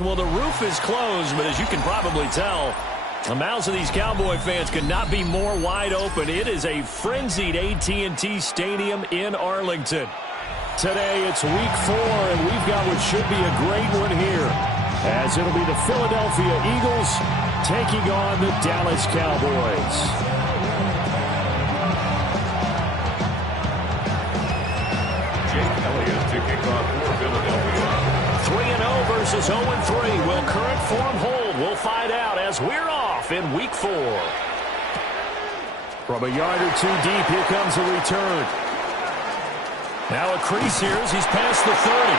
Well, the roof is closed, but as you can probably tell, the mouths of these Cowboy fans could not be more wide open. It is a frenzied AT&T Stadium in Arlington. Today, it's week 4, and we've got what should be a great one here, as it'll be the Philadelphia Eagles taking on the Dallas Cowboys. Jake Elliott to kick off for Philadelphia. 3-0 versus 0-3. Will current form hold? We'll find out as we're off in week 4. From a yard or two deep, here comes a return. Now a crease here as he's past the 30.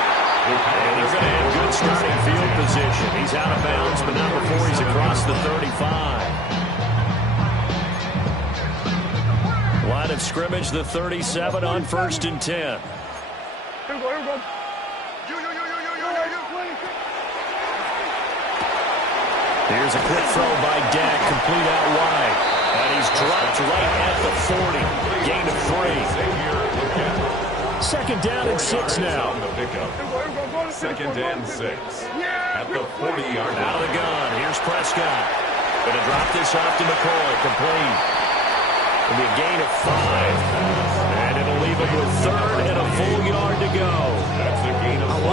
And they're going to have good starting field position. He's out of bounds, but not before he's across the 35. Line of scrimmage, the 37 on 1st and 10. Here's a quick throw by Dak, complete out wide. And he's dropped right at the 40. Gain of 3. Second down and 6 now. Second and 6. At the 40-yard line. Out of the gun. Here's Prescott. Going to drop this off to McCoy. Complete. It'll be a gain of 5. And it'll leave him with 3rd and a full yard to go. That's a gain of 5. I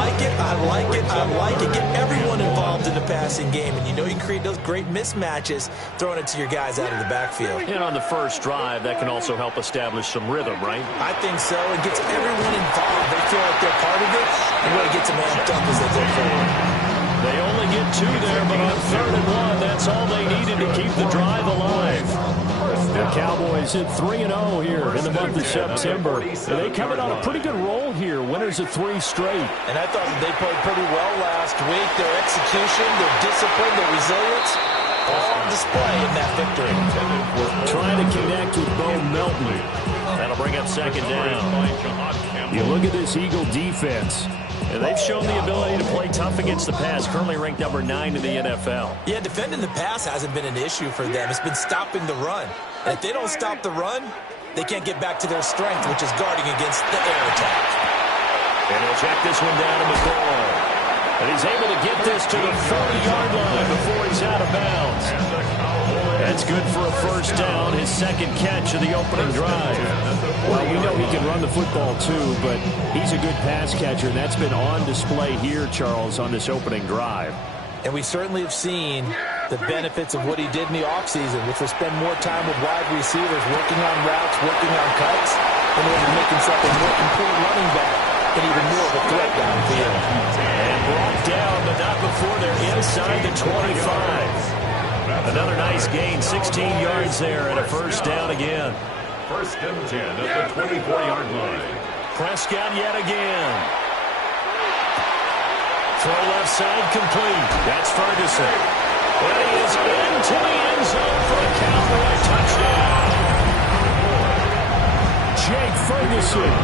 like it. Get everyone involved in the passing game. And you know you create those great mismatches throwing it to your guys out of the backfield. And on the first drive, that can also help establish some rhythm, right? I think so. It gets everyone involved. They feel like they're part of it. And really gets them amped up as they go forward. They only get 2 there, but on 3rd and 1, that's all they needed to keep the drive alive. The Cowboys at 3-0 here in the month of September. They coming on a pretty good roll here. Winners of 3 straight. And I thought that they played pretty well last week. Their execution, their discipline, their resilience, all on display in that victory. Trying to connect with Bo Melton. That'll bring up 2nd down. You look at this Eagle defense. And they've shown the ability to play tough against the pass, currently ranked number 9 in the NFL. Yeah, defending the pass hasn't been an issue for them. It's been stopping the run. And if they don't stop the run, they can't get back to their strength, which is guarding against the air attack. And he'll check this one down to McCoy. And he's able to get this to the 40-yard line before he's out of bounds. That's good for a 1st down, his 2nd catch of the opening drive. Well, we know he can run the football too, but he's a good pass catcher, and that's been on display here, Charles, on this opening drive. And we certainly have seen the benefits of what he did in the offseason, which was spend more time with wide receivers, working on routes, working on cuts, in order to make himself a more complete running back and even more of a threat downfield. And brought down, but not before they're inside the 25. Another nice gain, 16 yards there, and a 1st down again. 1st and 10 at the 24-yard line. Prescott yet again. Throw left side complete. That's Ferguson. And he is into the end zone for a Cowboy touchdown. Jake Ferguson,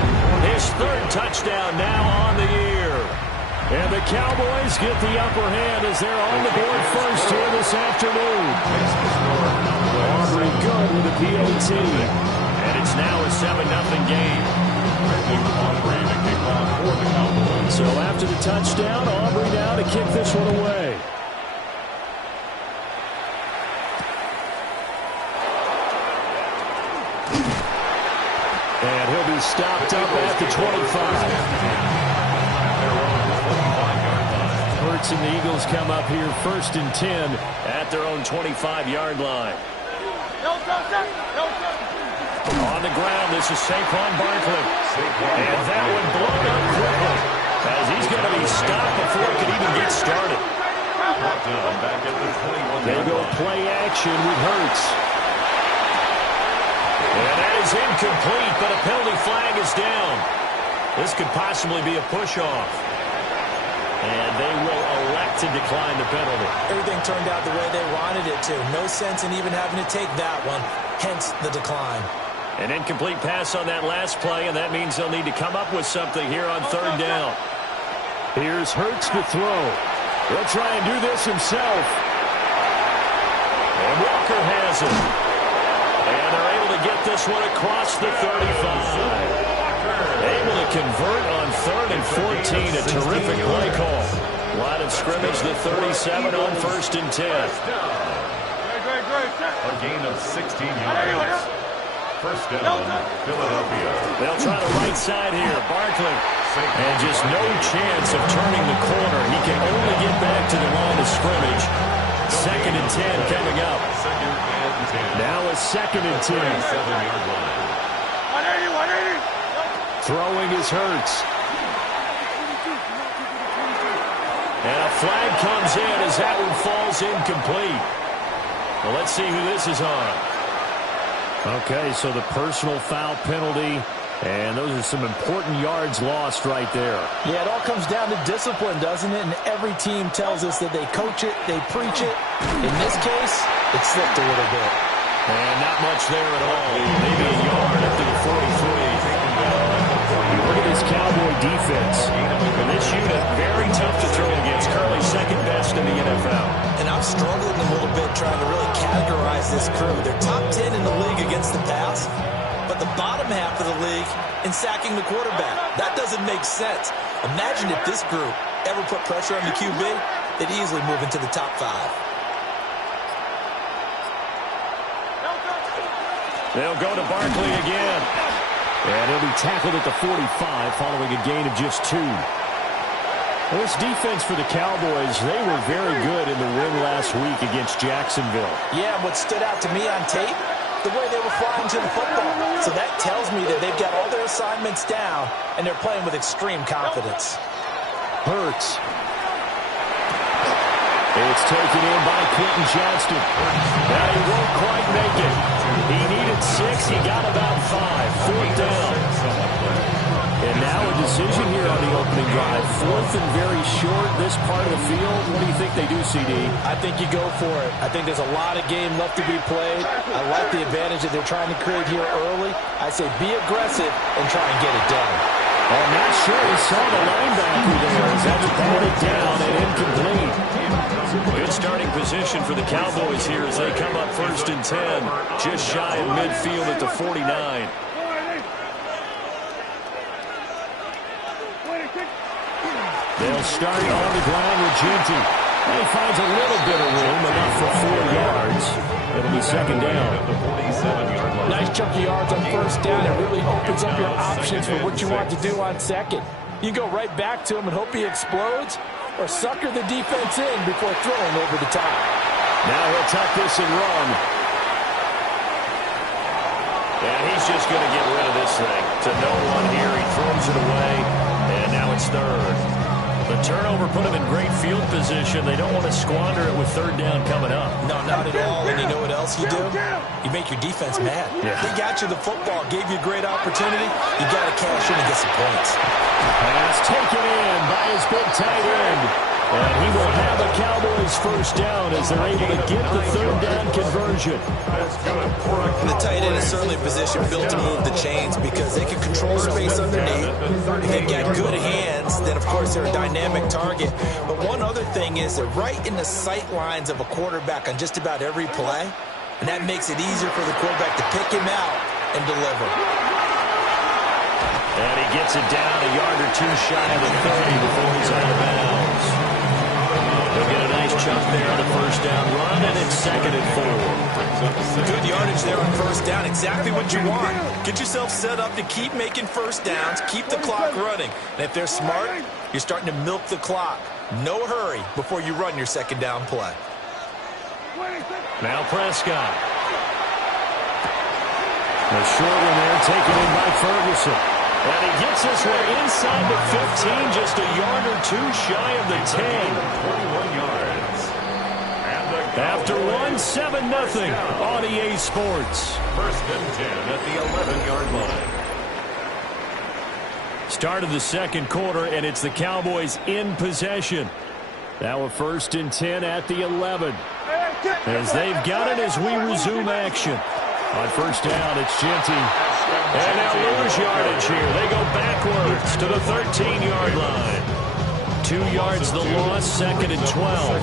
his 3rd touchdown now on the year. And the Cowboys get the upper hand as they're on the board first here this afternoon. Aubrey good with a PAT. And it's now a 7-0 game. So after the touchdown, Aubrey now to kick this one away. And he'll be stopped up at the 25. Hurts and the Eagles come up here 1st and 10 at their own 25-yard line. On the ground, this is Saquon Barkley. And that one blown up quickly as he's going to be stopped before it can even get started. They go play action with Hurts. And that is incomplete, but a penalty flag is down. This could possibly be a push-off. And they will elect to decline the penalty. Everything turned out the way they wanted it to. No sense in even having to take that one, hence the decline. An incomplete pass on that last play, and that means they'll need to come up with something here on 3rd down. Here's Hurts to throw. He'll try and do this himself. has it. And they're able to get this one across the 35. Able to convert on 3rd and 14. A terrific play call. Line of scrimmage, the 37 on 1st and 10. A gain of 16 yards. First down, Philadelphia. They'll try the right side here. Barkley. And just no chance of turning the corner. He can only get back to the line of scrimmage. 2nd and 10 coming up. Now a 2nd and 10. 7-yard line. Throwing is Hurts. And a flag comes in as that one falls incomplete. Well, let's see who this is on. Okay, so the personal foul penalty, and those are some important yards lost right there. Yeah, it all comes down to discipline, doesn't it? And every team tells us that they coach it, they preach it. In this case, it slipped a little bit. And not much there at all. Maybe a yard up to the 43. Look at this Cowboy defense. And this unit, very tough to throw against. Currently second best in the NFL. And I'm struggling a little bit trying to really categorize this crew. They're top 10 in the league against the pass, but the bottom half of the league in sacking the quarterback. That doesn't make sense. Imagine if this group ever put pressure on the QB, they'd easily move into the top 5. They'll go to Barkley again. And he'll be tackled at the 45 following a gain of just 2. Well, this defense for the Cowboys, they were very good in the win last week against Jacksonville. Yeah, what stood out to me on tape, the way they were flying to the football. So that tells me that they've got all their assignments down, and they're playing with extreme confidence. Hurts. It's taken in by Quentin Johnston. Now he won't quite make it. He needed 6. He got about 5. 4th down. And now a decision here on the opening drive. 4th and very short, this part of the field. What do you think they do, CD? I think you go for it. I think there's a lot of game left to be played. I like the advantage that they're trying to create here early. I say be aggressive and try and get it done. I'm not sure he saw the linebacker there. That's batted down and incomplete. Good starting position for the Cowboys here as they come up 1st and 10. Just shy of midfield at the 49. They'll start on the ground with Genty. And he finds a little bit of room, enough for 4 yards. It'll be 2nd down. Nice chunk of yards on 1st down. It really opens up your options for what you want to do on 2nd. You go right back to him and hope he explodes, or sucker the defense in before throwing over the top. Now he'll tuck this and run. And he's just going to get rid of this thing. To no one here. He throws it away. And now it's 3rd. The turnover put him in great field position. They don't want to squander it with 3rd down coming up. No, not at all. And you know what else you do? You make your defense mad. Yeah. They got you the football, gave you a great opportunity. You got to cash in and get some points. Pass taken in by his big tight end. And he will have a Cowboys 1st down as they're able to get the 3rd down conversion. The tight end is certainly a position built to move the chains because they can control space underneath. If they've got good hands, then of course they're a dynamic target. But one other thing is they're right in the sight lines of a quarterback on just about every play. And that makes it easier for the quarterback to pick him out and deliver. And he gets it down a yard or 2 shy of the 30 before he's out of bounds. They'll get a nice chunk there on the 1st down run, and it's 2nd and 4. Good yardage there on 1st down. Exactly what you want. Get yourself set up to keep making 1st downs, keep the clock running. And if they're smart, you're starting to milk the clock. No hurry before you run your 2nd down play. Now Prescott. The short one there taken in by Ferguson. And he gets this one inside the 15, just a yard or 2 shy of the 10. 21 yards. After 7-0 on EA Sports. 1st and 10 at the 11-yard line. Start of the 2nd quarter, and it's the Cowboys in possession. Now a 1st and 10 at the 11. As they've got it as we resume action. On 1st down, it's Genty. And they'll lose yardage here. They go backwards to the 13-yard line. 2 yards the loss, 2nd and 12.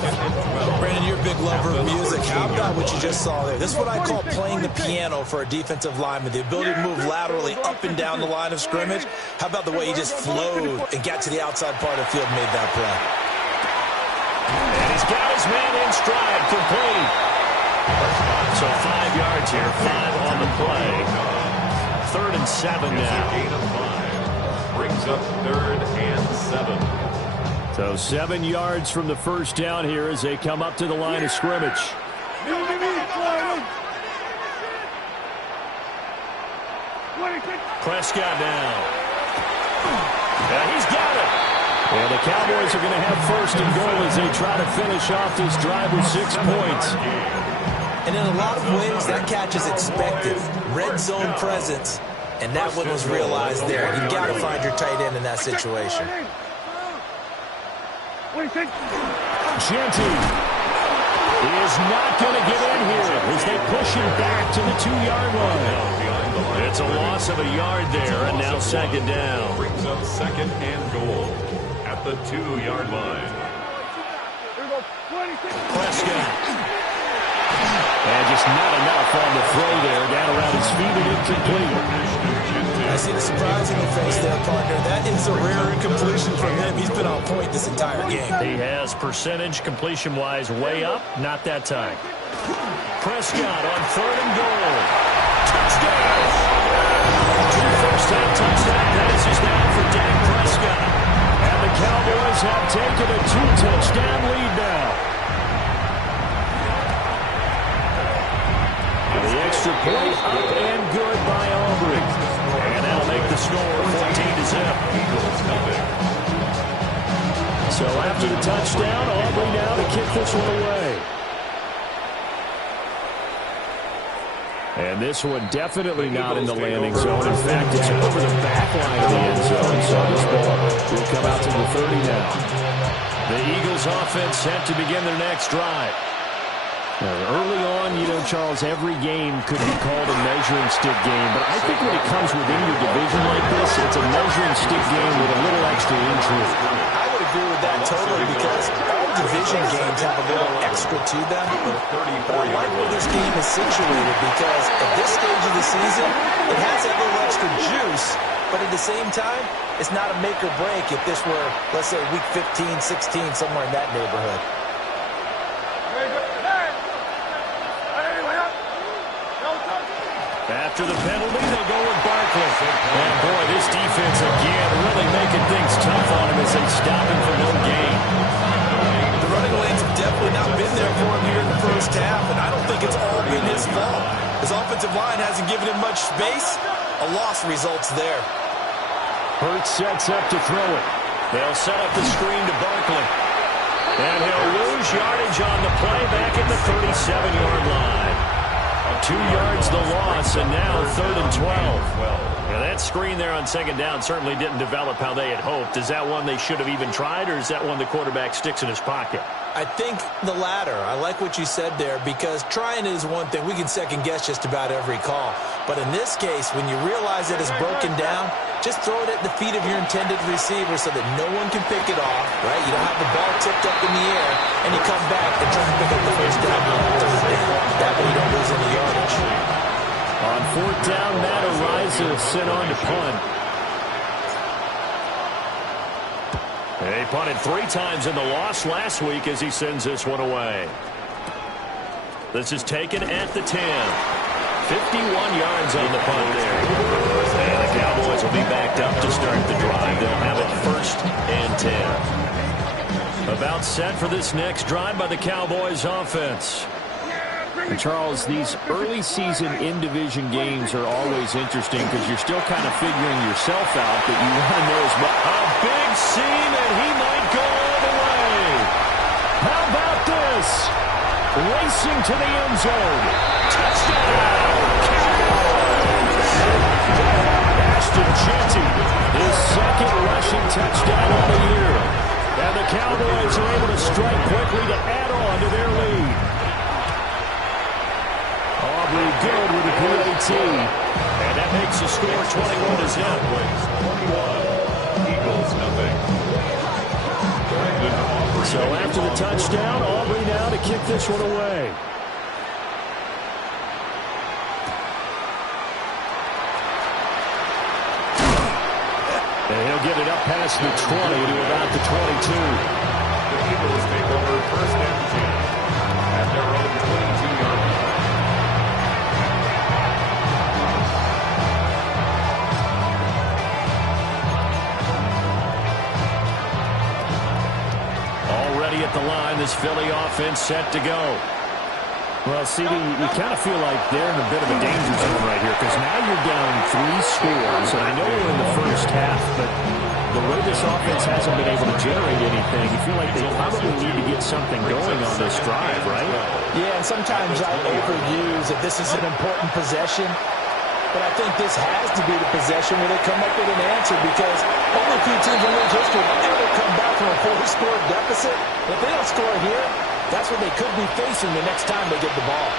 Brandon, you're a big lover of music. How about about what you just saw there. This is what I call playing the piano for a defensive lineman, the ability to move laterally up and down the line of scrimmage. How about the way he just flowed and got to the outside part of the field and made that play? And he's got his man in stride, complete. So 5 yards here, 5 on the play. 3rd and 7 now. Gain of 5. Brings up 3rd and 7. So 7 yards from the first down here as they come up to the line of scrimmage. Prescott now. Yeah, he's got it. And the Cowboys are going to have 1st and goal as they try to finish off this drive with 6 points. And in a lot of ways, that catch is expected. Red zone presence, and that one was realized there. You've got to find your tight end in that situation. Genty is not going to get in here as they push him back to the 2-yard line. It's a loss of a yard there, and now 2nd down. Brings up 2nd and goal at the 2-yard line. Prescott. And just not enough on the throw there. Down around his feet and incomplete. I see the surprise in your face there, partner. That is a rare incompletion from him. He's been on point this entire game. He has percentage completion-wise way up. Not that time. Prescott on 3rd and goal. Touchdown! 2 first-half touchdown passes now for Dak Prescott. And the Cowboys have taken a 2-touchdown lead now. The extra point up and good by Aubrey. And that'll make the score 14-0. So after the touchdown, Aubrey now to kick this one away. And this one definitely not in the landing zone. In fact, it's over the back line of the end zone. So this ball will come out to the 30 now. The Eagles offense set to begin their next drive. Early on, you know, Charles, every game could be called a measuring stick game. But I think when it comes within your division like this, it's a measuring stick game with a little extra intrigue. I would agree with that totally because all division games have a little extra to them. But I like where this game is situated because at this stage of the season, it has that little extra juice. But at the same time, it's not a make or break if this were, let's say, week 15, 16, somewhere in that neighborhood. After the penalty, they go with Barkley. And boy, this defense again really making things tough on him as they stop him for no gain. The running lanes have definitely not been there for him here in the first half, and I don't think it's all been his fault. His offensive line hasn't given him much space. A loss results there. Hurts sets up to throw it. They'll set up the screen to Barkley. And he'll lose yardage on the play back at the 37-yard line. 2 yards the loss, and now 3rd and 12. Now that screen there on 2nd down certainly didn't develop how they had hoped. Is that one they should have even tried, or is that one the quarterback sticks in his pocket? I think the latter. I like what you said there because trying is one thing. We can second-guess just about every call. But in this case, when you realize that it's broken down, just throw it at the feet of your intended receiver so that no one can pick it off, right? You don't have the ball tipped up in the air, and you come back and try to pick up the first down on 3rd down. That way you don't lose any yardage. On 4th down, Matt Ariza sent on to punt. He punted 3 times in the loss last week as he sends this one away. This is taken at the 10. 51 yards on the punt there. And the Cowboys will be backed up to start the drive. They'll have it 1st and 10. About set for this next drive by the Cowboys offense. And Charles, these early season in-division games are always interesting because you're still kind of figuring yourself out, but you want to know as well. A big seam, and he might go all the way. How about this? Racing to the end zone. Touchdown! Cowboys! Ashton Genty, his 2nd rushing touchdown of the year. And the Cowboys are able to strike quickly to add on to their lead. Aubrey good with the PAT. And that makes the score 21-0. 21. Eagles nothing. So after the touchdown, Aubrey now to kick this one away. past the 20 to about the 22. The Eagles take over first and 10 at their own 22-yard line. Already at the line, this Philly offense set to go. Well, CD, you kind of feel like they're in a bit of a danger zone right here because now you're down 3 scores, and I know we're in the first half, but the way this offense hasn't been able to generate anything, you feel like they probably need to get something going on this drive, right? Yeah, and sometimes I overuse that this is an important possession, but I think this has to be the possession where they come up with an answer because only a few teams in league history ever come back from a 4-score deficit. If they don't score here, that's what they could be facing the next time they get the ball.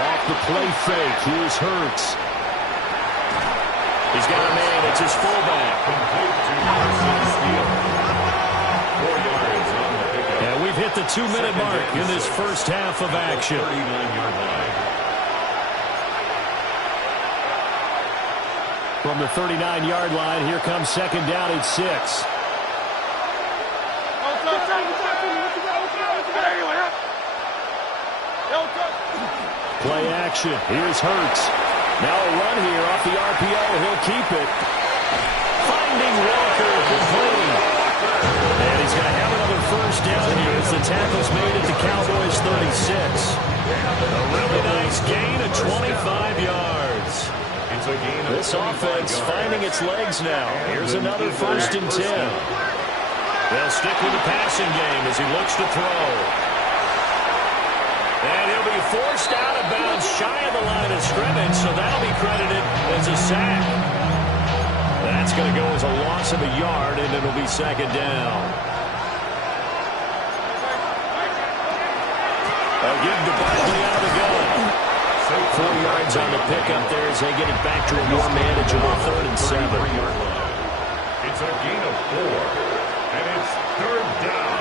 Off the play fake, here's Hurts. He's got a man, it's his fullback. Complete to Carson Steele. 4 yards on the pickup. And we've hit the 2-minute mark in this first half of action. 39-yard line. From the 39-yard line, here comes second down at 6. Play action. Here's Hurts. Now a run here off the RPO. He'll keep it. Finding Walker complete. And he's going to have another first down here as the tackle's made at the Cowboys 36. A really nice gain of 25 yards. This offense finding its legs now. Here's another first and 10. They'll stick with the passing game as he looks to throw. And he'll be forced out of bounds shy of the line of scrimmage, so that'll be credited as a sack. That's going to go as a loss of a yard, and it'll be second down. They'll give to Barkley out of the gun. 4 yards on the pickup there as they get it back to a more manageable 3rd and 7. It's a gain of 4, and it's 3rd down.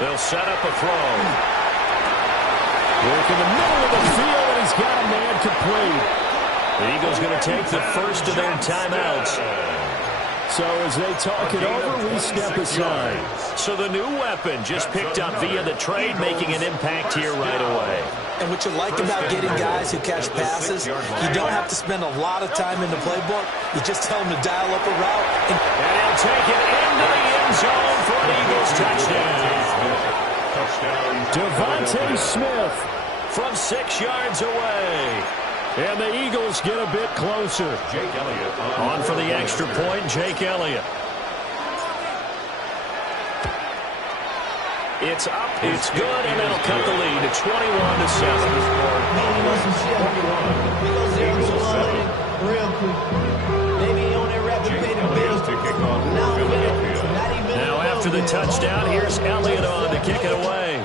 They'll set up a throw. Work in the middle of the field, and he's got a man complete. The Eagles going to take the first of their timeouts. So as they talk it over, we step aside. So the new weapon just picked up via the trade, making an impact here right away. And what you like about getting guys who catch passes, you don't have to spend a lot of time in the playbook. You just tell them to dial up a route. And he'll take it into the end zone for an Eagles touchdown. Devontae Smith from 6 yards away. And the Eagles get a bit closer. Jake Elliott on for the extra point, Jake Elliott. It's up, it's good, and it'll cut the lead to 21-7. Real quick. Maybe on that rapid pace to build. Now after the touchdown, here's Elliott on to kick it away.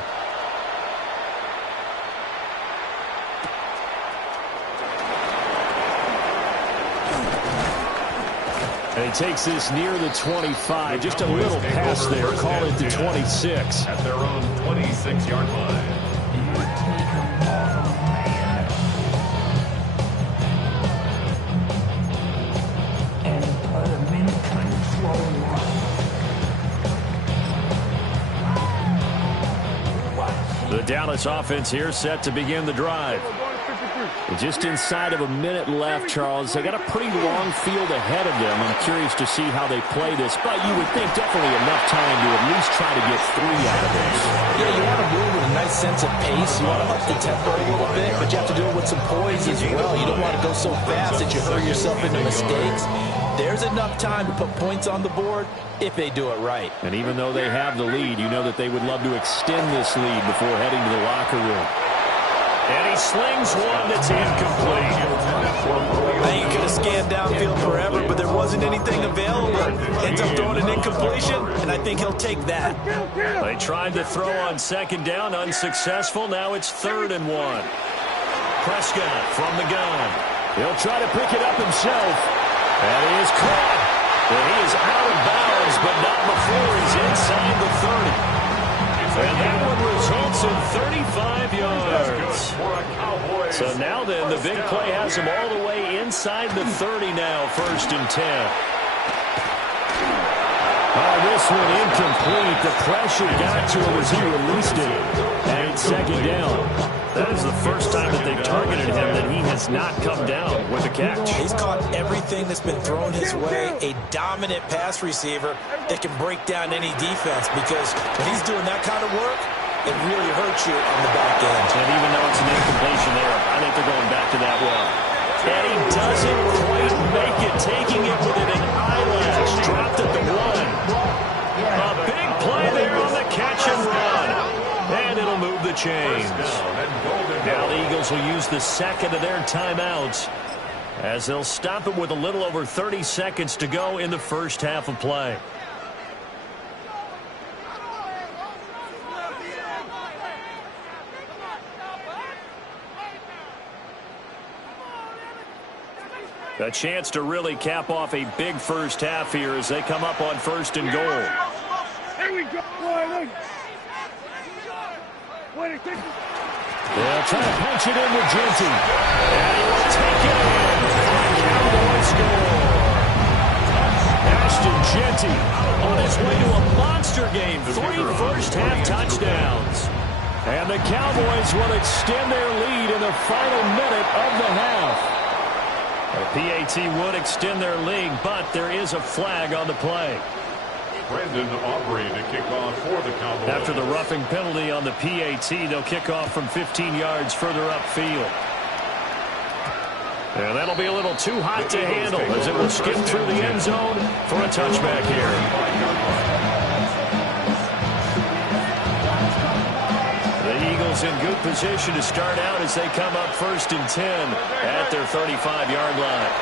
And he takes this near the 25. Just a little pass there. Call it the 26. At their own 26-yard line. The Dallas offense here set to begin the drive. Just inside of a minute left, Charles. They got a pretty long field ahead of them. I'm curious to see how they play this, but you would think definitely enough time to at least try to get 3 out of this. Yeah, you want to move with a nice sense of pace. You want to up the tempo a little bit, but you have to do it with some poise as well. You don't want to go so fast that you hurt yourself into mistakes. There's enough time to put points on the board if they do it right. And even though they have the lead, you know that they would love to extend this lead before heading to the locker room. And he slings one that's incomplete. Now you could have scanned downfield forever, but there wasn't anything available. Ends up throwing an incompletion, and I think he'll take that. They tried to throw on second down, unsuccessful. Now it's 3rd and 1. Prescott from the gun. He'll try to pick it up himself. And he is caught. And he is out of bounds, but not before he's inside the 30. And that one results in 35 yards. So now then, the big play has him all the way inside the 30 now, 1st and 10. Oh, this one incomplete. The pressure got to him as he released it. And it's 2nd down. That is the first time that they've targeted him that he has not come down with a catch. He's caught everything that's been thrown his way. A dominant pass receiver that can break down any defense, because when he's doing that kind of work, it really hurts you on the back end. And even though it's an incompletion there, I think they're going back to that one. And he doesn't quite make it, taking it within an eyelash. Dropped at the 1. A big play there on the catch and run. And it'll move the chains. Now the Eagles will use the 2nd of their timeouts as they'll stop it with a little over 30 seconds to go in the first half of play. A chance to really cap off a big first half here as they come up on 1st and goal. Here we go. They'll try to punch it in with Genty. And he will take it in. Cowboys score. Ashton Genty on his way to a monster game. 3 first-half touchdowns. And the Cowboys will extend their lead in the final minute of the half. The PAT would extend their lead, but there is a flag on the play. Brandon Aubrey to kick off for the Cowboys. After the roughing penalty on the PAT, they'll kick off from 15 yards further upfield. And that'll be a little too hot to handle as it will skip through the end zone for a touchback here. The Eagles in good position to start out as they come up 1st and 10 at their 35-yard line.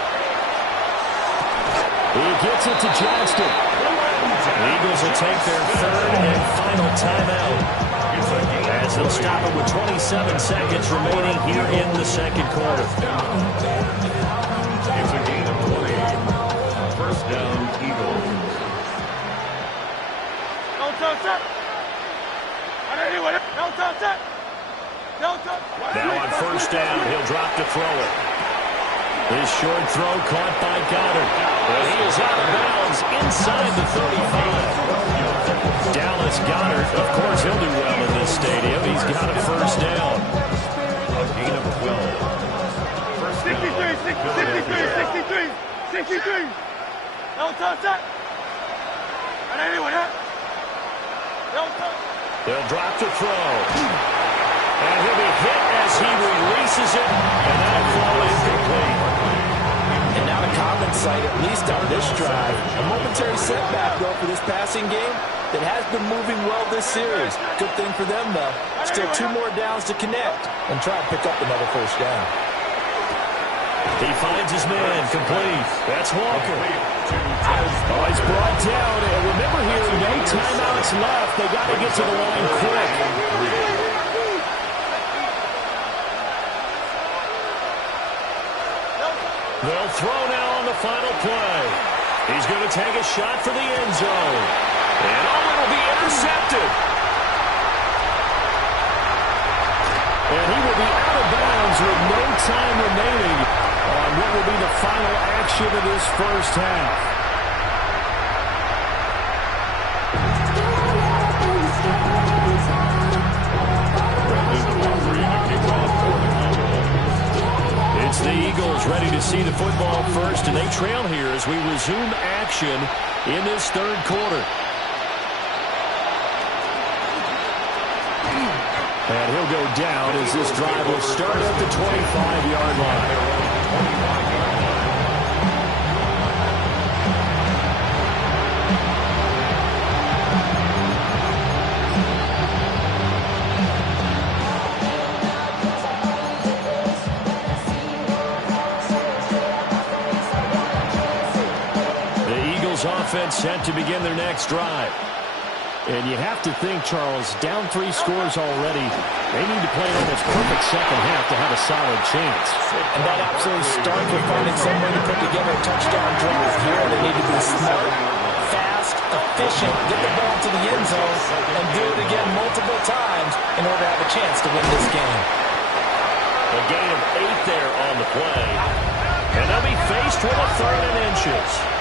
He gets it to Johnston. The Eagles will take their 3rd and final timeout as they'll stop it with 27 seconds remaining here in the 2nd quarter. It's a gain of 20. 1st down, Eagles. Now on 1st down, he'll drop to throw it. His short throw caught by Goddard. But he is out of bounds inside the 35. Dallas Goddard, of course, he'll do well in this stadium. He's got a 1st down. A gain of 12. 63. They'll drop to throw. And he'll be hit as he releases it. And that'll fall incomplete. And now to common sight, at least on this drive. A momentary setback, though, for this passing game that has been moving well this series. Good thing for them, though. Still 2 more downs to connect and try and pick up another 1st down. He finds his man complete. That's Walker. Oh, he's brought down. And remember here, no timeouts left. They got to get to the line quick. They'll throw now on the final play. He's going to take a shot for the end zone. And it'll be intercepted. And he will be out of bounds with no time remaining on what will be the final action of this first half. It's the Eagles ready to see the football first, and they trail here as we resume action in this 3rd quarter. And he'll go down as this drive will start at the 25-yard line. Offense set to begin their next drive. And you have to think, Charles, down 3 scores already. They need to play an almost perfect second half to have a solid chance. And that absolutely starts with finding some way to put together a touchdown drive here. They need to be smart, fast, efficient, get the ball to the end zone, and do it again multiple times in order to have a chance to win this game. A gain of 8 there on the play. And they'll be faced with a 3rd and inches.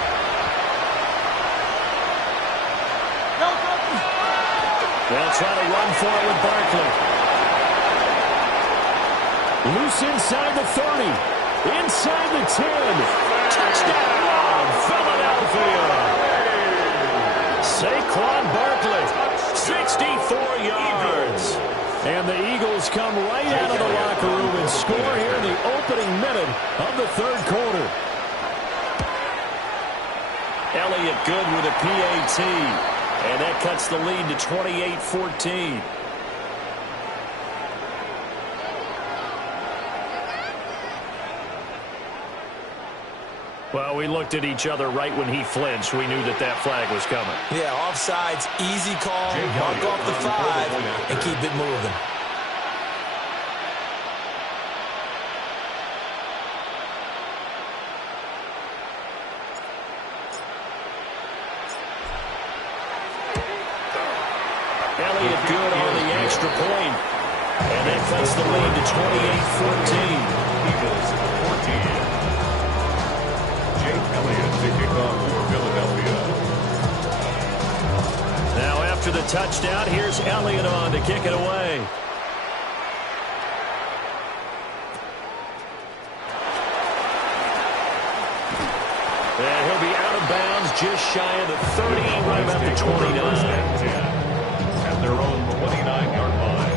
They'll try to run for it with Barkley. Loose inside the 30. Inside the 10. Touchdown, Philadelphia. Saquon Barkley, 64 yards. And the Eagles come right out of the locker room and score here in the opening minute of the 3rd quarter. Elliott good with a PAT. And that cuts the lead to 28-14. Well, we looked at each other right when he flinched. We knew that that flag was coming. Yeah, offsides, easy call, mark off the 5, and keep it moving. Elliott good on the extra point. And that cuts the lead to 28-14. Eagles 14. Jake Elliott to kick off for Philadelphia. Now after the touchdown, here's Elliott on to kick it away. And he'll be out of bounds just shy of the 30, right about the 29. At their own 29-yard line.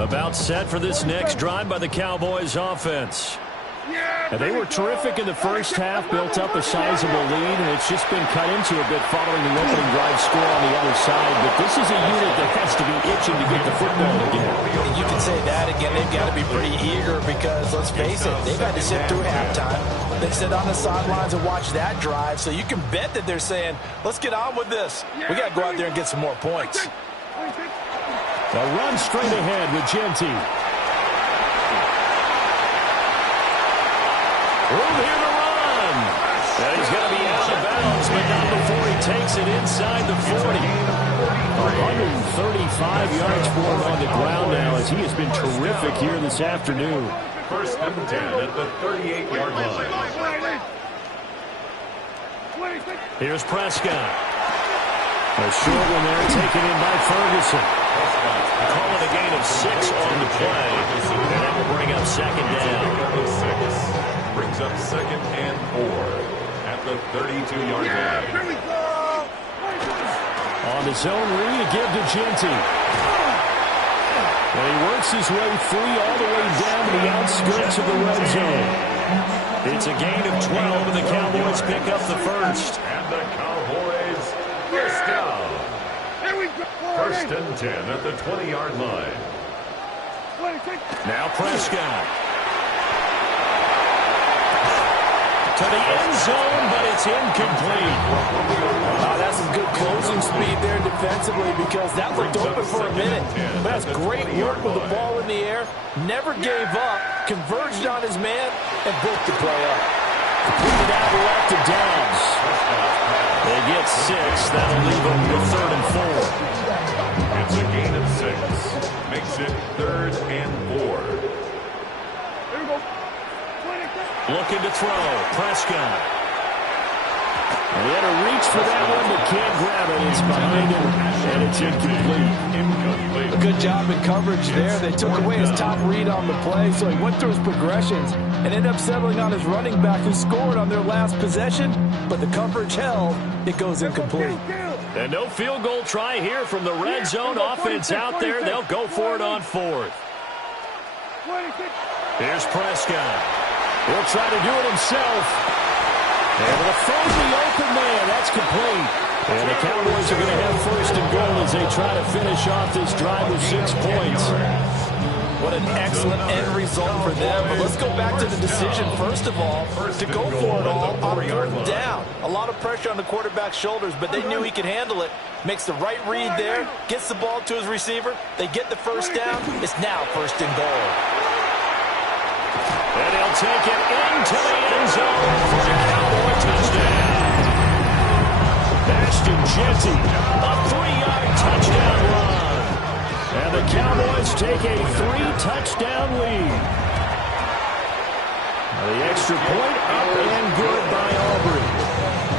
About set for this next drive by the Cowboys offense. And they were terrific in the first half, built up a sizable lead, and it's just been cut into a bit following the opening drive score on the other side. But this is a unit that has to be itching to get the football again. And you can say that again. They've got to be pretty eager because, let's face it, they've had to sit through halftime. They sit on the sidelines and watch that drive, so you can bet that they're saying, let's get on with this. We got to go out there and get some more points. A run straight ahead with Genty. Room here to run. And he's going to be out of bounds, but not before he takes it inside the 40. 135 yards for him on the ground now as he has been terrific here this afternoon. 1st and 10 at the 38-yard line. Here's Prescott. A short one there taken in by Ferguson. Call it a gain of 6 on the play. And that will bring up 2nd down. Brings up 2nd and 4 at the 32-yard line. On his own read, a give to Genty. And he works his way free all the way down to the outskirts of the red zone. It's a gain of 12, and the Cowboys pick up the 1st. And the Cowboys first down. 1st and 10 at the 20-yard line. Now Prescott. To the end zone, but it's incomplete. That's some good closing speed there defensively because that looked open for a minute. But that's great work with the ball in the air. Never gave up, converged on his man, and broke the play up. Completed out left to Downs. They get 6. That'll leave them with 3rd and 4. It's a gain of 6. Makes it 3rd and 4. Looking to throw. Prescott. And he had to reach for that one, but can't grab it. It's behind him, and it's incomplete. A good job in coverage there. They took away his top read on the play, so he went through his progressions and ended up settling on his running back who scored on their last possession, but the coverage held. It goes incomplete. And no field goal try here from the red zone offense out there. They'll go for it on 4th. Here's Prescott. He'll try to do it himself. Able to find the open man. That's complete. And the Cowboys are going to have 1st and goal as they try to finish off this drive with 6 points. What an excellent end result for them. But let's go back to the decision, first of all, to go for it all on 4th down. A lot of pressure on the quarterback's shoulders, but they knew he could handle it. Makes the right read there, gets the ball to his receiver. They get the first down. It's now 1st and goal. And he'll take it into the end zone for a Cowboy touchdown. Ashton Jeanty, a 3-yard touchdown run. And the Cowboys take a 3-touchdown lead. The extra point up and good by Aubrey.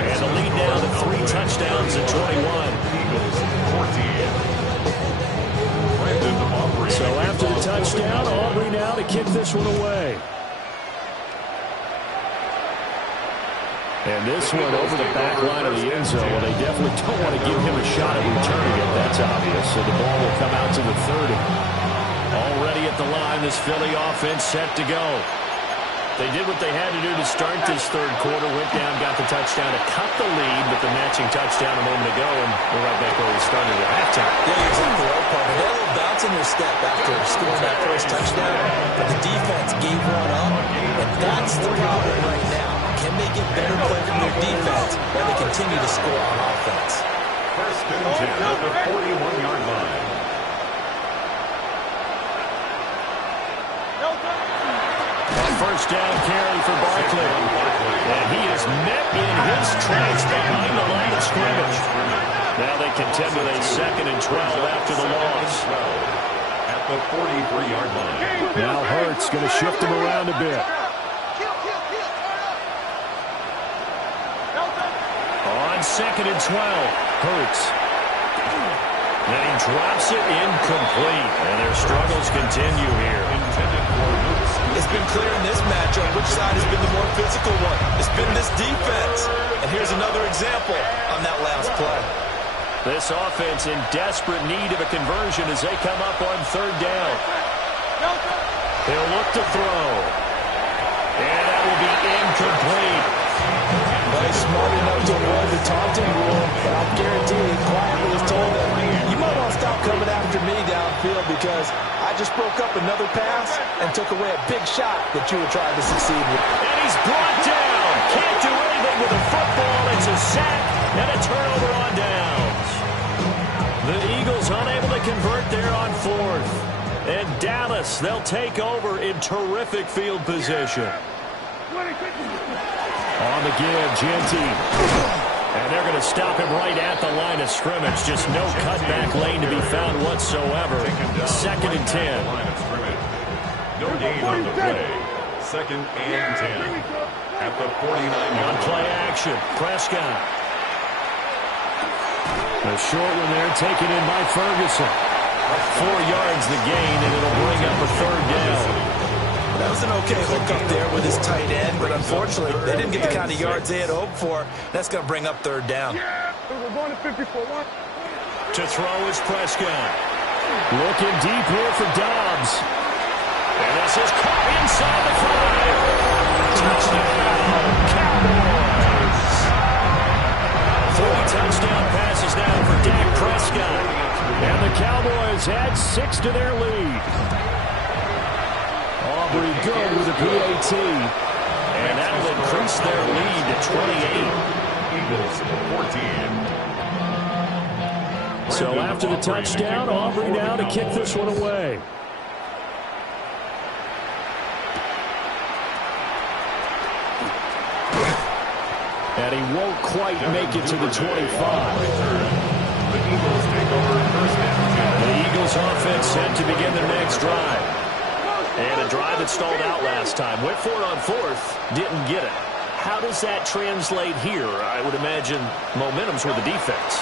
And the lead down to 3 touchdowns at 21. So after the touchdown, Aubrey now to kick this one away. And this one over the back line of the end zone. Well, they definitely don't want to give him a shot at returning it. That's obvious. So the ball will come out to the 30. Already at the line, this Philly offense set to go. They did what they had to do to start this 3rd quarter. Went down, got the touchdown to cut the lead with the matching touchdown a moment ago. And we're right back where we started at halftime. Yeah, exactly right, Parker. They had a little bounce in their step after scoring that first touchdown. But the defense gave one up. And that's the problem right now. Can they get better play from their defense while they continue to score on offense? 1st and 10 at the 41-yard line. First down carry for Barkley. And he is met in his tracks behind the line of scrimmage. Now they contend with a 2nd and 12 after the loss. At the 43-yard line. Now Hurts going to shift him around a bit. On 2nd and 12, Hurts. Then he drops it incomplete. And their struggles continue here. It's been clear in this matchup which side has been the more physical one. It's been this defense. And here's another example on that last play. This offense in desperate need of a conversion as they come up on 3rd down. They'll look to throw. And that will be incomplete. Well, he's smart enough to avoid the taunting rule, but I'll guarantee he quietly has told them, you might want to stop coming after me downfield because I just broke up another pass and took away a big shot that you were trying to succeed with. And he's brought down. Can't do anything with a football. It's a sack and a turnover on downs. The Eagles unable to convert there on 4th. And Dallas, they'll take over in terrific field position. On the give, Jeanty. And they're going to stop him right at the line of scrimmage. Just no cutback lane to be found whatsoever. 2nd and 10. No gain on the play. 2nd and 10. At the 49-yard On play action, Prescott. The short one there taken in by Ferguson. 4 yards the gain, and it'll bring up a 3rd down. That was an okay hook up there with his tight end, but unfortunately, they didn't get the kind of yards they had hoped for. That's going to bring up 3rd down. We're going to 54. To throw is Prescott. Looking deep here for Dobbs. And this is caught inside the 5. Touchdown, Cowboys. 3 touchdown passes now for Dak Prescott. And the Cowboys add 6 to their lead. Aubrey good with a PAT. And that'll increase their lead to 28. Eagles 14. So after the touchdown, Aubrey now to kick this one away. And he won't quite make it to the 25. The Eagles offense set to begin their next drive. And a drive that stalled out last time. Went for it on 4th, didn't get it. How does that translate here? I would imagine momentum's with the defense.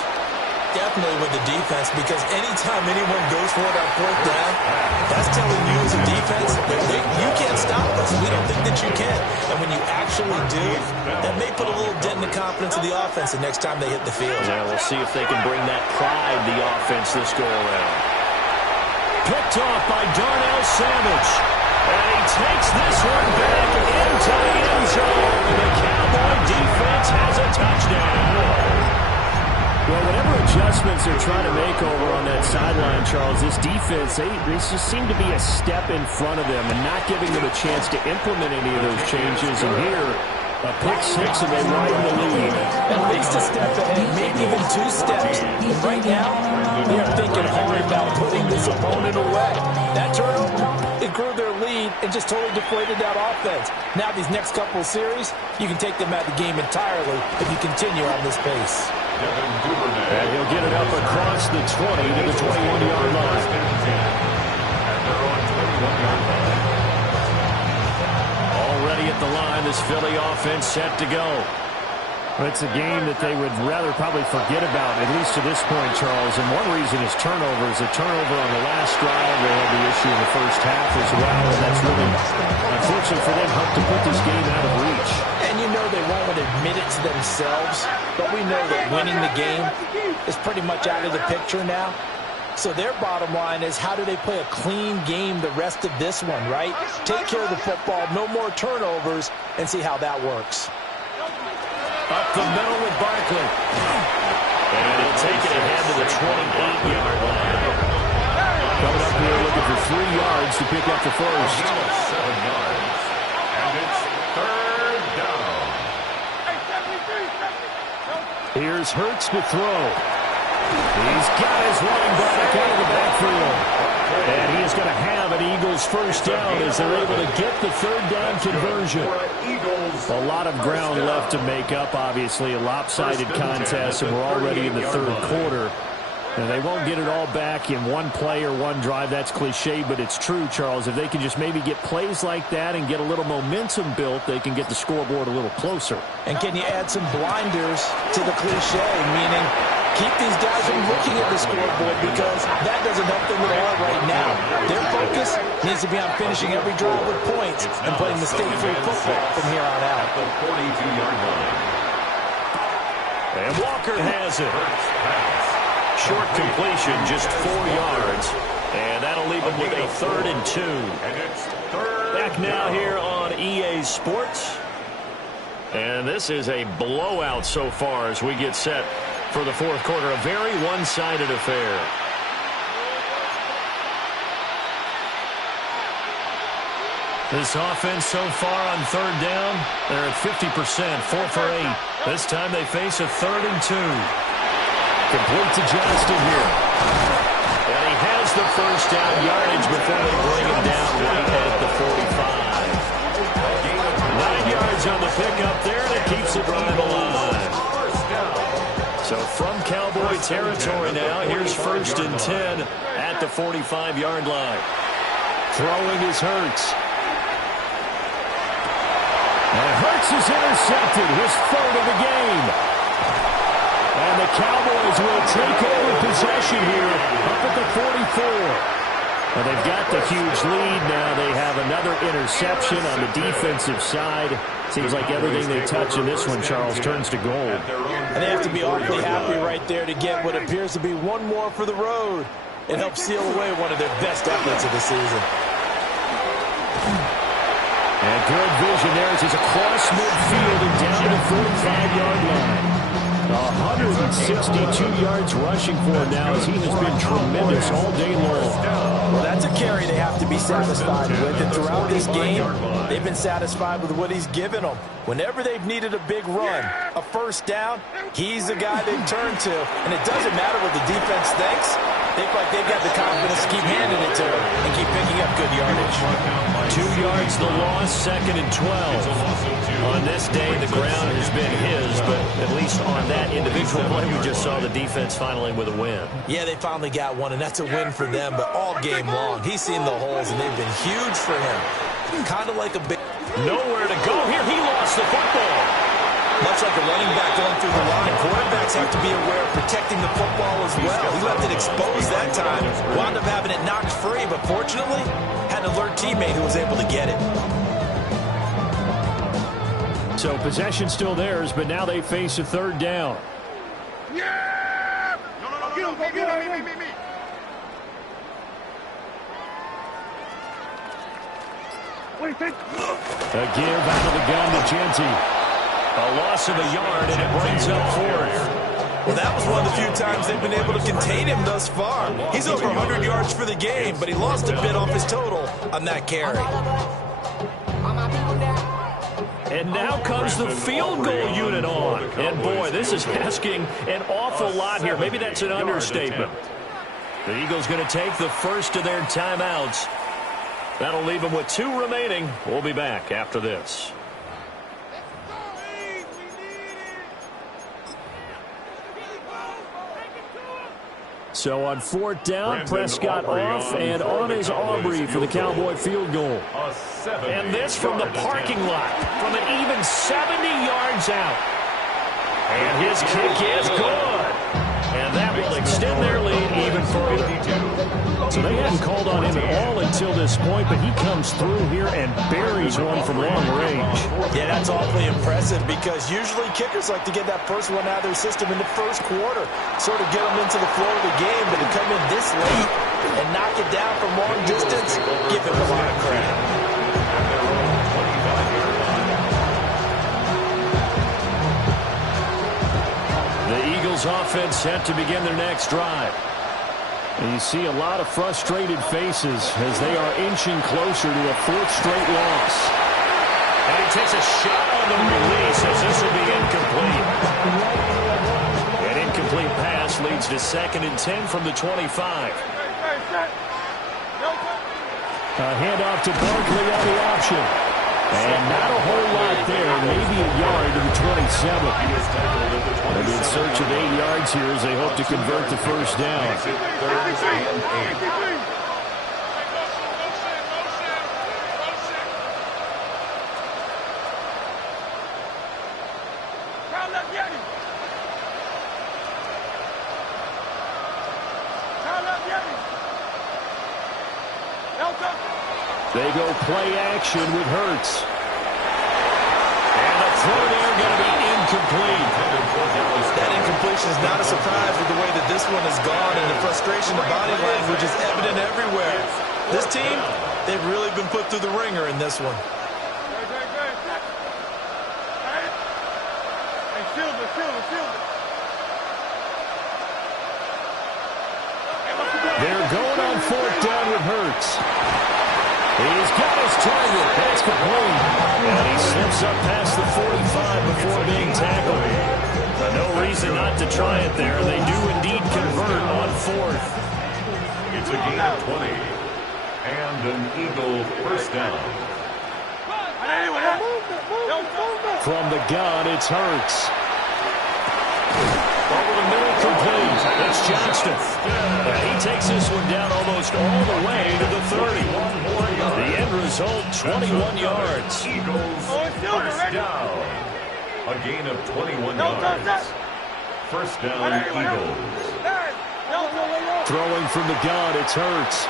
Definitely with the defense, because anytime anyone goes for it on 4th down, that's telling you as a defense, you can't stop us. We don't think that you can. And when you actually do, that may put a little dent in the confidence of the offense the next time they hit the field. Yeah, we'll see if they can bring that pride, the offense, this go-around. Picked off by Darnell Savage. And he takes this one back into the end zone. And the Cowboy defense has a touchdown. Well, whenever a adjustments they're trying to make over on that sideline, Charles. This defense, they just seem to be a step in front of them and not giving them a chance to implement any of those changes. And here, a pick six, and they widen the lead. At least a step ahead, maybe even 2 steps. And right now, they're thinking hard about putting this opponent away. That turnover, it grew their lead and just totally deflated that offense. Now these next couple of series, you can take them out of the game entirely if you continue on this pace. And he'll get it up across the 20 to the 21-yard line. Already at the line, this Philly offense set to go. It's a game that they would rather probably forget about, at least to this point, Charles. And one reason is turnovers. A turnover on the last drive. They had the issue in the first half as well. And that's really, unfortunate for them, helped to put this game out of reach. And you know they won't admit it to themselves, but we know that winning the game is pretty much out of the picture now. So their bottom line is, how do they play a clean game the rest of this one, right? Take care of the football, no more turnovers, and see how that works. Up the middle with Barkley. And he'll take it ahead to the 28-yard line. Coming up here looking for 3 yards to pick up the first. 7 yards. And it's 3rd down. Here's Hurts to throw. He's got his running back out of the backfield. And he is going to have an Eagles first down as they're able to get the 3rd down conversion. A lot of ground left to make up, obviously. A lopsided contest, and we're already in the 3rd quarter. And they won't get it all back in one play or one drive. That's cliche, but it's true, Charles. If they can just maybe get plays like that and get a little momentum built, they can get the scoreboard a little closer. And can you add some blinders to the cliche, meaning keep these guys from looking at the scoreboard, because that doesn't help them at all right now. Their focus needs to be on finishing every drive with points and playing mistake-free football from here on out. The 42-yard line. And Walker has it. Short completion, just 4 yards. And that'll leave him with a 3rd and 2. And it's 3rd Back now here on EA Sports. And this is a blowout so far as we get set for the 4th quarter. A very one-sided affair. This offense so far on 3rd down, they're at 50%, 4 for 8. This time they face a 3rd and 2. Complete to Johnston here. And he has the first down yardage before they bring him down right at the 45. 9 yards on the pickup there, and it keeps the drive alive. So from Cowboy territory now, here's 1st and 10 at the 45-yard line. Throwing is Hurts. And Hurts is intercepted, his 3rd of the game. And the Cowboys will take over possession here up at the 44. Well, they've got the huge lead now. They have another interception on the defensive side. Seems like everything they touch in this one, Charles, turns to gold. And they have to be awfully happy right there to get what appears to be one more for the road. It helps seal away one of their best efforts of the season. And good vision there as he's across midfield and down to the 45-yard line. 162 yards rushing for him now as he has been tremendous all day long. Well, that's a carry they have to be satisfied with. And throughout this game, they've been satisfied with what he's given them. Whenever they've needed a big run, a first down, he's the guy they've turned to. And it doesn't matter what the defense thinks. They feel like they've got the confidence to keep handing it to him and keep picking up good yardage. 2 yards the loss, 2nd and 12. On this day, the ground has been his, but at least on that individual play, we just saw the defense finally with a win. Yeah, they finally got one, and that's a win for them, but all game long, he's seen the holes, and they've been huge for him. Kind of like a big... Nowhere to go here. He lost the football. Much like a running back going through the line, quarterbacks have to be aware of protecting the football as well. He left it exposed that time, wound up having it knocked free, but fortunately, had an alert teammate who was able to get it. So possession still theirs, but now they face a 3rd down. Yeah! No, get him, me. What do you think? A give out of the gun to Genty. A loss of a yard, and it brings up 4th. Well, that was one of the few times they've been able to contain him thus far. He's over 100 yards for the game, but he lost a bit off his total on that carry. And now comes the field goal unit on. And, boy, this is asking an awful lot here. Maybe that's an understatement. The Eagles going to take the first of their timeouts. That'll leave them with 2 remaining. We'll be back after this. So on 4th down, Prescott off and on is Aubrey for the Cowboy field goal. And this from the parking lot from an even 70 yards out. And his kick is good. And that will extend their lead even further. So they hadn't called on him at all until this point, but he comes through here and buries one from long range. Yeah, that's awfully impressive because usually kickers like to get that first one out of their system in the first quarter, sort of get them into the flow of the game, but to come in this late and knock it down from long distance, give him a lot of credit. The Eagles offense set to begin their next drive. And you see a lot of frustrated faces as they are inching closer to a 4th straight loss. And he takes a shot on the release as this will be incomplete. An incomplete pass leads to 2nd and 10 from the 25. A handoff to Barkley on the option. And not a whole lot there, maybe a yard to the 27. And in search of 8 yards here as they hope to convert the first down. They go play action with Hurts. And the throw there going to be incomplete. That incompletion is not a surprise with the way that this one has gone, and the frustration, the body language is evident everywhere. This team, they've really been put through the ringer in this one. They're going on 4th down with Hurts. He's got his target. That's complete. And he slips up past the 45 before being tackled. No reason not to try it there. They do indeed convert on 4th. It's a gain of 20. And an Eagle first down. From the gun, it's Hurts. Over the middle, complete. It's Johnston. And he takes this one down almost all the way to the 30. The end result, 21 yards. Eagles first down. A gain of 21 yards. First down, Eagles. Throwing from the gun, it's Hurts.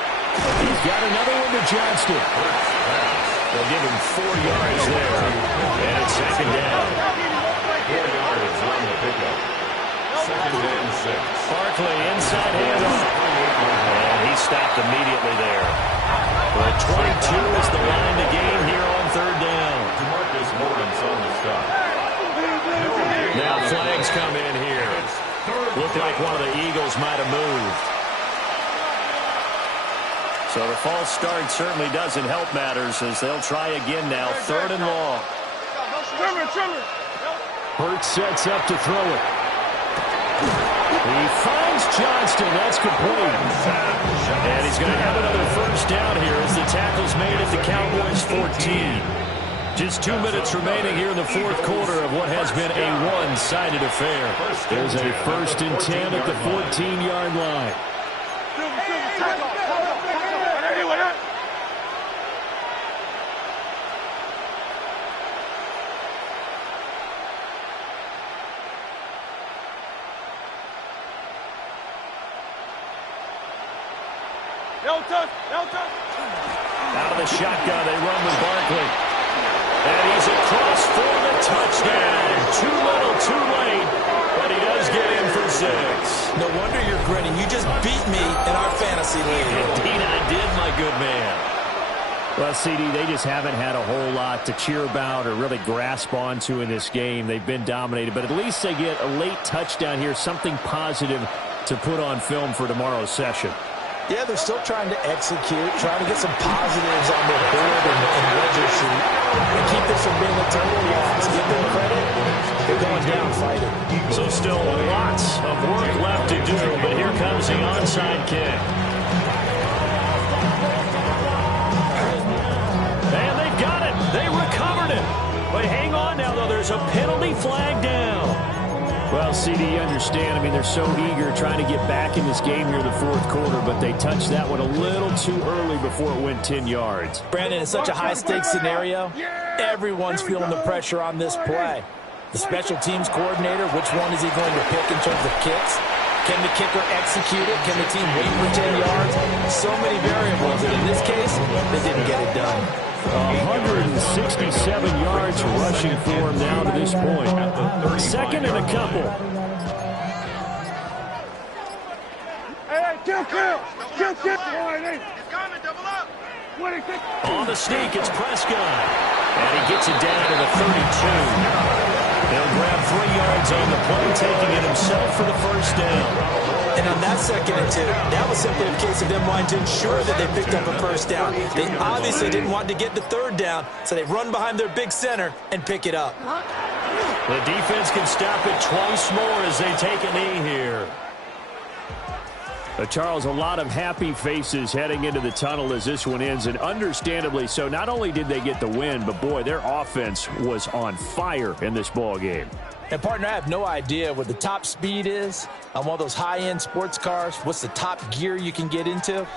He's got another one to Johnston. They'll give him 4 yards there. And it's 2nd down. 4 yards on the pickup. 2nd and 6. Barkley inside handoff. And he stopped immediately there. Well, 22 is the line to gain here on 3rd down. DeMarcus Lawrence on the stop. Now flags come in here. Looked like one of the Eagles might have moved. So the false start certainly doesn't help matters as they'll try again now. 3rd and long. Hurts sets up to throw it. He finds Johnston. That's complete. And he's going to have another first down here as the tackle's made at the Cowboys 14. Just 2 minutes remaining here in the 4th quarter of what has been a one-sided affair. There's a 1st and 10 at the 14-yard line. Out of the shotgun, they run with Barkley. And he's across for the touchdown. Too little, too late, but he does get in for 6. No wonder you're grinning. You just beat me in our fantasy league. Indeed I did, my good man. Well, CD, they just haven't had a whole lot to cheer about or really grasp onto in this game. They've been dominated, but at least they get a late touchdown here, something positive to put on film for tomorrow's session. Yeah, they're still trying to execute, trying to get some positives on their board and ledger sheet, and keep this from being a total loss. Give them credit, they're going down fighting. So still lots of work left to do, but here comes the onside kick. And they've got it. They recovered it. But hang on now, though. There's a penalty flag down. Well, CD, you understand. I mean, they're so eager trying to get back in this game here in the fourth quarter, but they touched that one a little too early before it went 10 yards. Brandon, it's such a high-stakes scenario. Everyone's feeling the pressure on this play. The special teams coordinator, which one is he going to pick in terms of kicks? Can the kicker execute it? Can the team wait for 10 yards? So many variables, and in this case, they didn't get it done. 167 yards rushing for him now to this point. Second and a couple. Hey, kill. It's coming, double up. On the sneak, it's Prescott. And he gets it down to the 32. He'll grab 3 yards on the play, taking it himself for the first down. And on that 2nd and 2, that was simply a case of them wanting to ensure that they picked up a first down. They obviously didn't want to get the 3rd down, so they run behind their big center and pick it up. The defense can stop it twice more as they take a knee here. Charles, a lot of happy faces heading into the tunnel as this one ends, and understandably so. Not only did they get the win, but, boy, their offense was on fire in this ball game. And, partner, I have no idea what the top speed is on one of those high-end sports cars. What's the top gear you can get into?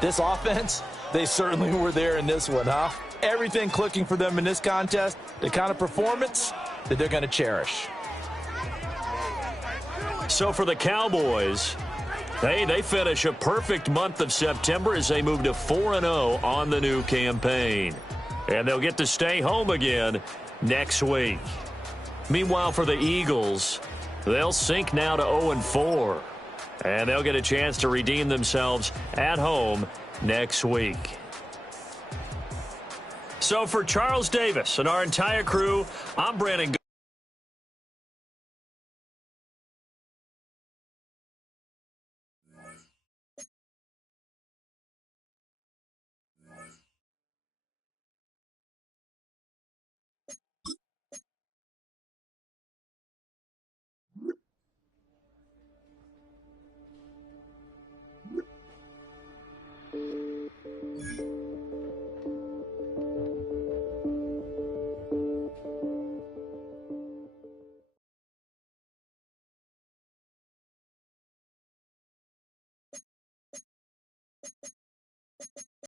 This offense, they certainly were there in this one, huh? Everything clicking for them in this contest, the kind of performance that they're going to cherish. So for the Cowboys, they finish a perfect month of September as they move to 4-0 on the new campaign. And they'll get to stay home again next week. Meanwhile, for the Eagles, they'll sink now to 0-4. And they'll get a chance to redeem themselves at home next week. So for Charles Davis and our entire crew, I'm Brandon